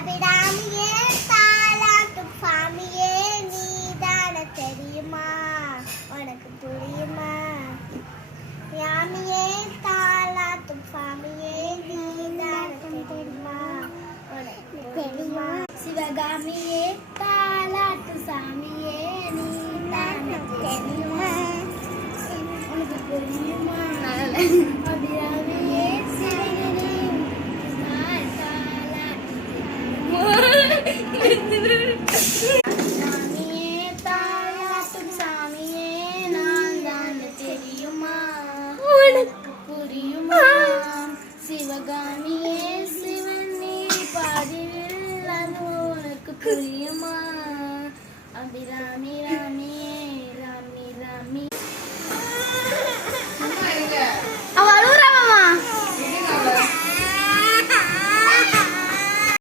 அபிராமியே தாலாட்டும் சாமியே நீதான தெரியுமா உனக்கு புரியுமா யாமியே தாலாட்டும் சாமியே நீதான தெரியுமா உனக்கு தெரியுமா சிவகாமியே தாலாட்டு சாமியே நீதான தெரியுமா உனக்கு புரியுமா அபிராமியே சிவனே சாமியே தாலாட்டும் சாமியே நான் தான் தெரியுமா உனக்கு புரியுமா சிவகாமியே சிவன் நீ பாதியில் அது உனக்கு புரியுமா அபிராமி ராமியே